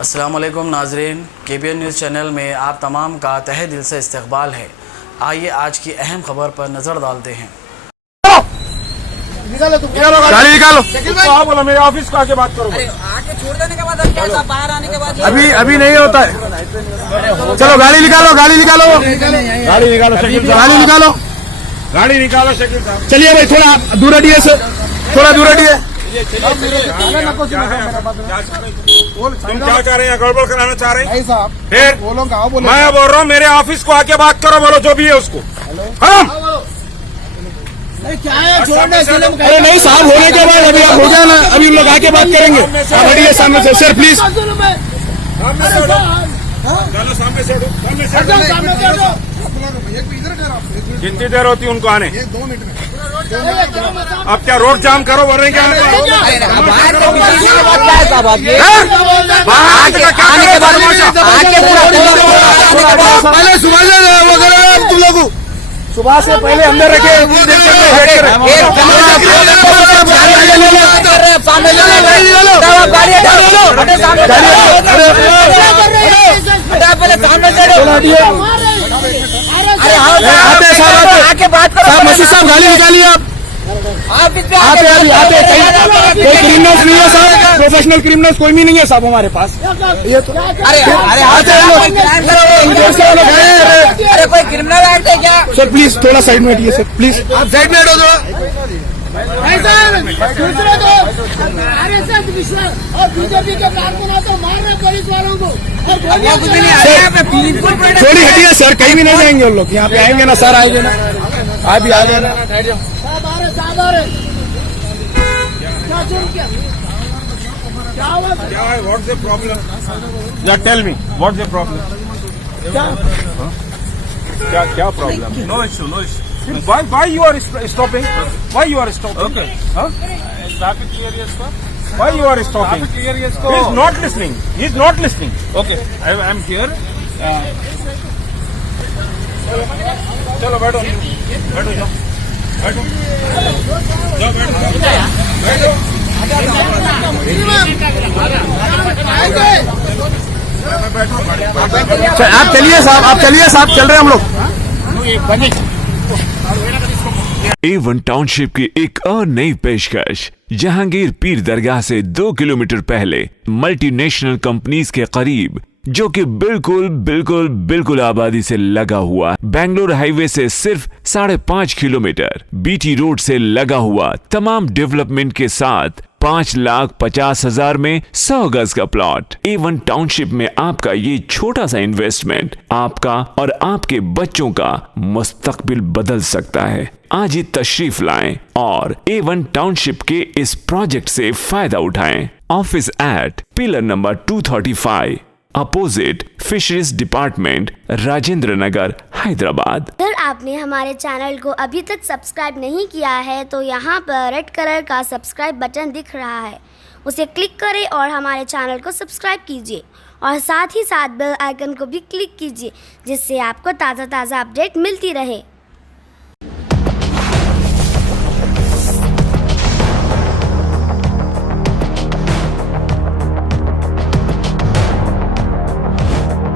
अस्सलामुअलैकुम नाजरीन, KBN news channel में आप तमाम का तहे दिल से इस्तकबाल है। आइए आज की अहम खबर पर नज़र डालते हैं। गाड़ी निकालो। आप बोलो मेरे ऑफिस को आके बात करो। आके छोड़ देने के बाद क्या साहब बाहर आने के बाद अभी नहीं होता है। चलो गाड़ी निकालो, गाड़ी निकालो, गाड़ी निकालो, गाड़ी निकालो, गाड़ी निकालो शकील साहब। चलिए भाई, थोड़ा दूर हटिए सर, थोड़ा दूर हटिए। तुम क्या कर रहे हैं? गड़बड़ कराना चाह रहे हैं साहब? फिर बोलो, मैं बोल रहा हूँ मेरे ऑफिस को आके बात करो। बोलो जो भी है उसको। क्या है छोड़ने? अरे नहीं साहब, होने के बाद अभी आप हो गया ना, अभी हम लोग आके बात करेंगे। आप हटिए सामने से सर, प्लीज। सामने से कितनी देर होती है उनको आने? 2 मिनट में। अब क्या रोड जाम करो, बोल रहे हैं क्या? पहले सुबह तुम लोग सुबह से पहले अंदर रखे आके बात करो। मसीह साहब गाड़ी निकालिए आप। कोई क्रिमिनल्स नहीं है साहब, प्रोफेशनल क्रिमिनल्स कोई भी नहीं है साहब हमारे पास। ये तो अरे कोई क्रिमिनल एक्ट है क्या? सर प्लीज थोड़ा साइड में हटिए सर, प्लीज आप साइड में हटो दूसरे को RSS और बीजेपी के कारकुनों को मार रहे पुलिस वालों को। थोड़ी हटिए सर, कहीं भी नहीं जाएंगे उन लोग। यहाँ पे आएंगे ना सर, आएंगे ना, आप भी आ जाए। What's the problem? Yeah, tell me. What's the problem? क्या problem? No issue, no issue. Why you are stopping? Why you are stopping? Okay. Huh? Traffic clear है इसका? Why you are stopping? Traffic clear है इसको? He is not listening. He is not listening. Okay. I am here. चलो बैठो, बैठो जाओ, बैठो जाओ, बैठो आप चलिए साहब, आप चलिए साहब, चल रहे हैं हम लोग। A1 टाउनशिप की एक और नई पेशकश। जहांगीर पीर दरगाह से 2 किलोमीटर पहले मल्टीनेशनल कंपनीज के करीब, जो कि बिल्कुल आबादी से लगा हुआ, बेंगलोर हाईवे से सिर्फ 5.5 किलोमीटर, BT रोड से लगा हुआ, तमाम डेवलपमेंट के साथ 5,50,000 में 100 गज का प्लॉट। A1 टाउनशिप में आपका ये छोटा सा इन्वेस्टमेंट आपका और आपके बच्चों का मुस्तकबिल बदल सकता है। आज ही तशरीफ लाएं और A1 टाउनशिप के इस प्रोजेक्ट से फायदा उठाएं। Office at pillar number 235 opposite fisheries department, Rajendra Nagar, Hyderabad. अगर आपने हमारे चैनल को अभी तक सब्सक्राइब नहीं किया है तो यहाँ पर रेड कलर का सब्सक्राइब बटन दिख रहा है, उसे क्लिक करें और हमारे चैनल को सब्सक्राइब कीजिए और साथ ही साथ बेल आइकन को भी क्लिक कीजिए, जिससे आपको ताज़ा अपडेट मिलती रहे।